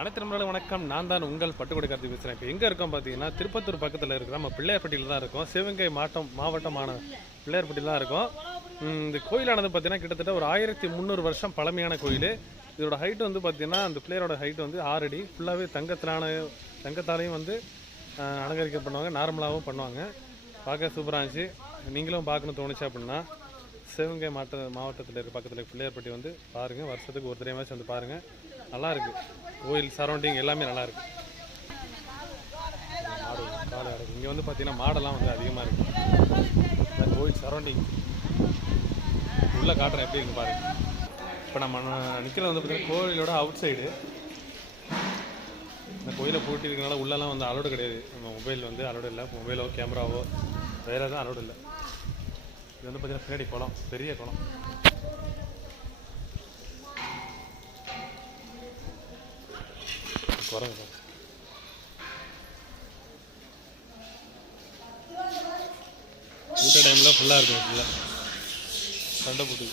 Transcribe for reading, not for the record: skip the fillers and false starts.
அனைத்து நண்பர்களும் வணக்கம். நான் தான் உங்கள் பட்டுக்கோட்டை கார்த்திக் பேசுகிறேன். இப்போ எங்கே இருக்கோம் பார்த்தீங்கன்னா, திருப்பத்தூர் பக்கத்தில் இருக்கிற நம்ம பிள்ளையார்பட்டியில் தான் இருக்கோம். சிவகங்கை மாவட்டமான பிள்ளையார்பட்டியில் தான் இருக்கோம். இந்த கோயிலானது பார்த்தீங்கன்னா கிட்டத்தட்ட ஒரு 1300 வருஷம் பழமையான கோயில். இதோட ஹைட் வந்து பார்த்தீங்கன்னா, அந்த பிள்ளையாரோட ஹைட் வந்து 6 அடி. ஃபுல்லாகவே தங்கத்தாலையும் வந்து அலங்கரிக்க பண்ணுவாங்க, நார்மலாகவும் பண்ணுவாங்க. பார்க்க சூப்பராக இருந்துச்சு. நீங்களும் பார்க்கணும் தோணுச்சு அப்படின்னா சிவகங்கை மாவட்டத்தில் இருக்க பக்கத்தில் பிள்ளையார்பட்டி வந்து பாருங்கள். வருஷத்துக்கு ஒரு தடவையாச்சும் வந்து பாருங்கள். நல்லாயிருக்கு. கோயில் சரௌண்டிங் எல்லாமே நல்லாயிருக்கு. காடு அடக்கு இங்கே வந்து பார்த்தீங்கன்னா மாடெல்லாம் வந்து அதிகமாக இருக்குது. கோயில் சரௌண்டிங் உள்ளே காட்டுறேன் எப்படி இருக்கு பாருங்கள். இப்போ நம்ம நிற்கிறது வந்து பார்த்தீங்கன்னா கோயிலோட அவுட் சைடு. இந்த கோயிலை போட்டிருக்கனால உள்ளெல்லாம் வந்து அலோடு கிடையாது. நம்ம மொபைல் வந்து அலோடு இல்லை. மொபைலோ கேமராவோ வேறு எதுவும் அலோடு இல்லை. இது வந்து பார்த்தீங்கன்னா பின்னாடி குளம், பெரிய குளம். குரங்கு கூட்ட டைமில் ஃபுல்லாக இருக்கும். ஃபுல்லாக சண்டை போட்டு